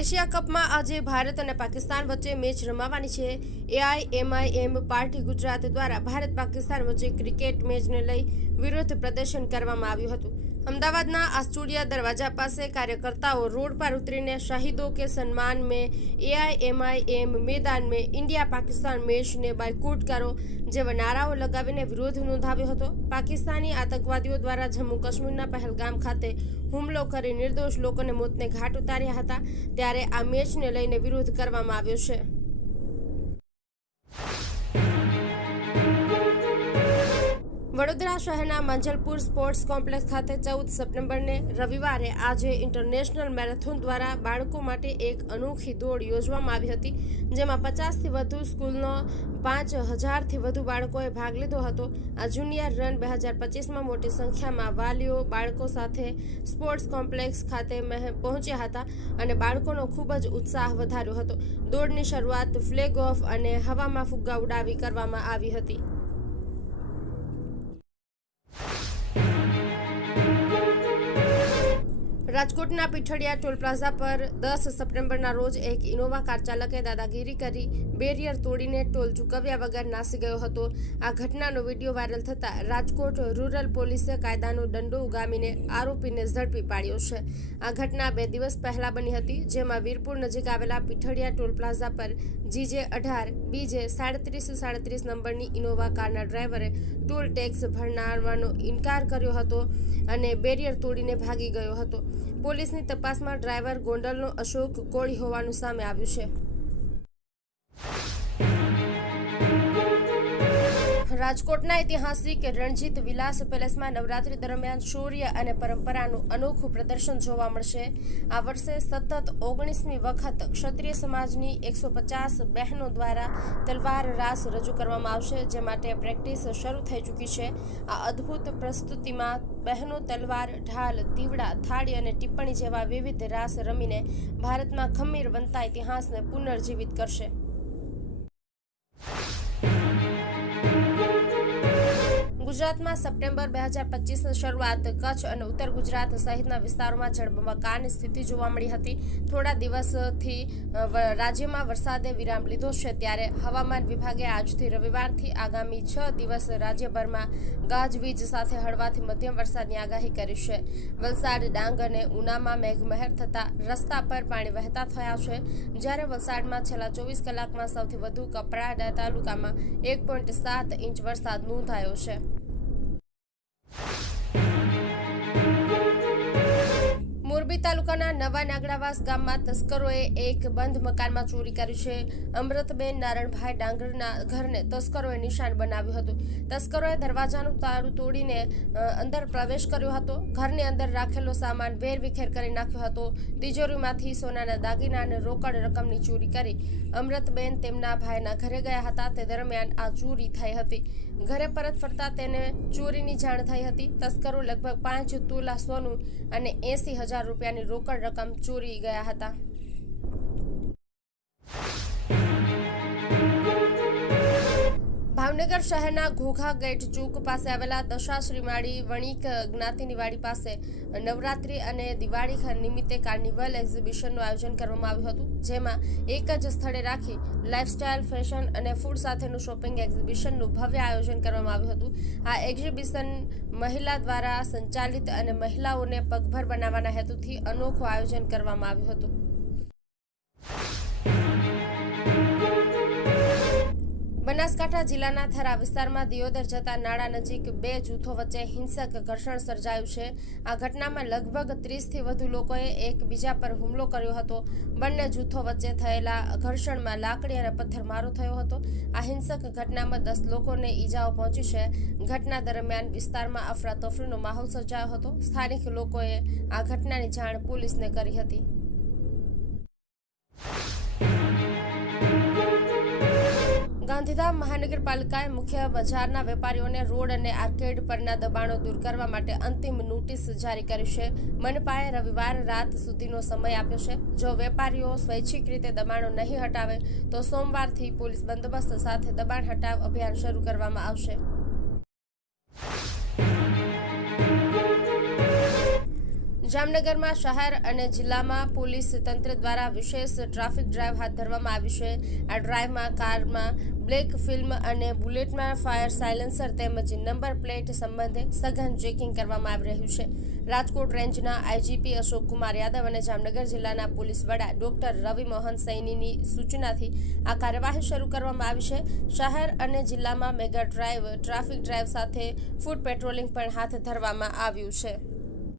Asia કપમાં આજે ભારત અને પાકિસ્તાન વચ્ચે મેચ રમાવાની છે. એઆઈએમઆઈએમ પાર્ટી ગુજરાત દ્વારા ભારત પાકિસ્તાન વચ્ચે ક્રિકેટ મેચને લઈ વિરોધ પ્રદર્શન કરવામાં આવ્યું હતું. અમદાવાદના આસ્ટુડિયા દરવાજા પાસે કાર્યકર્તાઓ રોડ પર ઉતરીને શહીદો કે સન્માન મેં એઆઈએમઆઈએમ મેદાન મેં, ઇન્ડિયા પાકિસ્તાન મેચને બાયકોટ કરો, જેવા નારાઓ લગાવીને વિરોધ નોંધાવ્યો હતો. પાકિસ્તાની આતંકવાદીઓ દ્વારા જમ્મુ કાશ્મીરના પહેલગામ ખાતે હુમલો કરી નિર્દોષ લોકોને મોતને ઘાટ ઉતાર્યા હતા. ત્યારે આ મેચને લઈને વિરોધ કરવામાં આવ્યો છે. વડોદરા શહેરના મંજલપુર સ્પોર્ટ્સ કોમ્પ્લેક્સ ખાતે ચૌદ સપ્ટેમ્બરને રવિવારે આજે ઇન્ટરનેશનલ મેરેથોન દ્વારા બાળકો માટે એક અનોખી દોડ યોજવામાં આવી હતી, જેમાં પચાસથી વધુ સ્કૂલનો, પાંચ હજારથી વધુ બાળકોએ ભાગ લીધો હતો. આ જુનિયર રન બે હજાર પચીસમાં મોટી સંખ્યામાં વાલીઓ બાળકો સાથે સ્પોર્ટ્સ કોમ્પ્લેક્સ ખાતે પહોંચ્યા હતા અને બાળકોનો ખૂબ જ ઉત્સાહ વધાર્યો હતો. દોડની શરૂઆત ફ્લેગ ઓફ અને હવામાં ફુગ્ગા ઉડાવી કરવામાં આવી હતી. રાજકોટના પીઠડિયા ટોલ પ્લાઝા પર દસ સપ્ટેમ્બરના રોજ એક ઇનોવા કાર ચાલકે દાદાગીરી કરી બેરિયર તોડીને ટોલ ચૂકવ્યા વગર નાસી ગયો હતો. આ ઘટનાનો વીડિયો વાયરલ થતાં રાજકોટ રૂરલ પોલીસે કાયદાનો દંડો ઉગામીને આરોપીને ઝડપી પાડ્યો છે. આ ઘટના બે દિવસ પહેલા બની હતી, જેમાં વીરપુર નજીક આવેલા પીઠડિયા ટોલ પ્લાઝા પર જીજે અઢાર, બીજે સાડત્રીસ સાડત્રીસ નંબરની ઇનોવા કારના ડ્રાઈવરે ટોલ ટેક્સ ભરનારવાનો ઇનકાર કર્યો હતો અને બેરિયર તોડીને ભાગી ગયો હતો. પોલીસની તપાસમાં ડ્રાઈવર ગોંડલનો અશોક કોળી હોવાનું સામે આવ્યું છે. રાજકોટના ઐતિહાસિક રણજીત વિલાસ પેલેસમાં નવરાત્રી દરમિયાન શૌર્ય અને પરંપરાનું અનોખું પ્રદર્શન જોવા મળશે. આ વર્ષે સતત ઓગણીસમી વખત ક્ષત્રિય સમાજની એકસો પચાસ બહેનો દ્વારા તલવાર રાસ રજૂ કરવામાં આવશે, જે માટે પ્રેક્ટિસ શરૂ થઈ ચૂકી છે. આ અદ્ભુત પ્રસ્તુતિમાં બહેનો તલવાર, ઢાલ, દીવડા, થાળી અને ટિપ્પણી જેવા વિવિધ રાસ રમીને ભારતમાં ખમીર બનતા ઇતિહાસને પુનર્જીવિત કરશે. ગુજરાતમાં સપ્ટેમ્બર બે હજાર પચીસની શરૂઆત કચ્છ અને ઉત્તર ગુજરાત સહિતના વિસ્તારોમાં જળબંબાકારની સ્થિતિ જોવા મળી હતી. થોડા દિવસથી રાજ્યમાં વરસાદે વિરામ લીધો છે ત્યારે હવામાન વિભાગે આજથી રવિવારથી આગામી છ દિવસ રાજ્યભરમાં ગાજવીજ સાથે હળવાથી મધ્યમ વરસાદની આગાહી કરી છે. વલસાડ, ડાંગ અને ઉનામાં મેઘમહેર થતાં રસ્તા પર પાણી વહેતા થયા છે. જ્યારે વલસાડમાં છેલ્લા ચોવીસ કલાકમાં સૌથી વધુ કપરાડા તાલુકામાં એક પોઈન્ટ સાત ઇંચ વરસાદ નોંધાયો છે. મોરબી તાલુકાના નવા નાગડાવાસ ગામમાં તસ્કરોએ એક બંધ મકાનમાં ચોરી કરી છે. અમૃતબેન નારણભાઈ ડાંગરના ઘરને તસ્કરોએ નિશાન બનાવ્યું હતું. તસ્કરોએ દરવાજાનું તાળું તોડીને અંદર પ્રવેશ કર્યો હતો. ઘરની અંદર રાખેલો સામાન વેરવિખેર કરી નાખ્યો હતો. તિજોરીમાંથી સોનાના દાગીના અને રોકડ રકમની ચોરી કરી. અમૃતબેન તેમના ભાઈના ઘરે ગયા હતા. તે દરમિયાન આ ચોરી થઈ હતી. ઘરે પરત ફરતા તેને ચોરીની જાણ થઈ હતી. તસ્કરો લગભગ પાંચ તોલા સોનું અને એસી હજાર રૂપિયાની રોકડ રકમ ચોરી ગયા હતા. ભાવનગર શહેરના ઘોઘા ગેટ ચોક પાસે આવેલા દશાશ્રી માળી વણિક જ્ઞાતિની વાડી પાસે નવરાત્રી અને દિવાળી નિમિત્તે કાર્નિવલ એક્ઝિબિશનનું આયોજન કરવામાં આવ્યું હતું, જેમાં એક જ સ્થળે રાખી લાઇફસ્ટાઇલ ફેશન અને ફૂડ સાથેનું શોપિંગ એક્ઝિબિશનનું ભવ્ય આયોજન કરવામાં આવ્યું હતું. આ એક્ઝિબિશન મહિલા દ્વારા સંચાલિત અને મહિલાઓને પગભર બનાવવાના હેતુથી અનોખું આયોજન કરવામાં આવ્યું હતું. બનાસકાંઠા જિલ્લાના થરા વિસ્તારમાં દિયોદર જતા નાળા નજીક બે જૂથો વચ્ચે હિંસક ઘર્ષણ સર્જાયું છે. આ ઘટનામાં લગભગ ત્રીસથી વધુ લોકોએ એકબીજા પર હુમલો કર્યો હતો. બંને જૂથો વચ્ચે થયેલા ઘર્ષણમાં લાકડી અને પથ્થરમારો થયો હતો. આ હિંસક ઘટનામાં દસ લોકોને ઈજાઓ પહોંચી છે. ઘટના દરમિયાન વિસ્તારમાં અફરાતફરીનો માહોલ સર્જાયો હતો. સ્થાનિક લોકોએ આ ઘટનાની જાણ પોલીસને કરી હતી. ગાંધીધામ મહાનગરપાલિકાએ મુખ્ય બજારના વેપારીઓને રોડ અને આર્કેડ પરના દબાણો દૂર કરવા માટે અંતિમ નોટિસ જારી કરી છે. મનપાએ રવિવાર રાત સુધીનો સમય આપ્યો છે. જો વેપારીઓ સ્વૈચ્છિક રીતે દબાણો નહીં હટાવે, તો સોમવારથી પોલીસ બંદોબસ્ત સાથે દબાણ હટાવ અભિયાન શરૂ કરવામાં આવશે. જામનગરમાં શહેર અને જિલ્લામાં પોલીસ તંત્ર દ્વારા વિશેષ ટ્રાફિક ડ્રાઈવ હાથ ધરવામાં આવી છે. આ ડ્રાઈવમાં કારમાં બ્લેક ફિલ્મ અને બુલેટમાં ફાયર સાયલેન્સર તેમજ નંબર પ્લેટ સંબંધે સઘન ચેકિંગ કરવામાં આવી રહ્યું છે. રાજકોટ રેન્જના આઈજીપી અશોક કુમાર યાદવ અને જામનગર જિલ્લાના પોલીસ વડા ડોક્ટર રવિ મોહન સૈનીની સૂચનાથી આ કાર્યવાહી શરૂ કરવામાં આવી છે. શહેર અને જિલ્લામાં મેગા ડ્રાઈવ, ટ્રાફિક ડ્રાઈવ સાથે ફૂડ પેટ્રોલિંગ પણ હાથ ધરવામાં આવ્યું છે.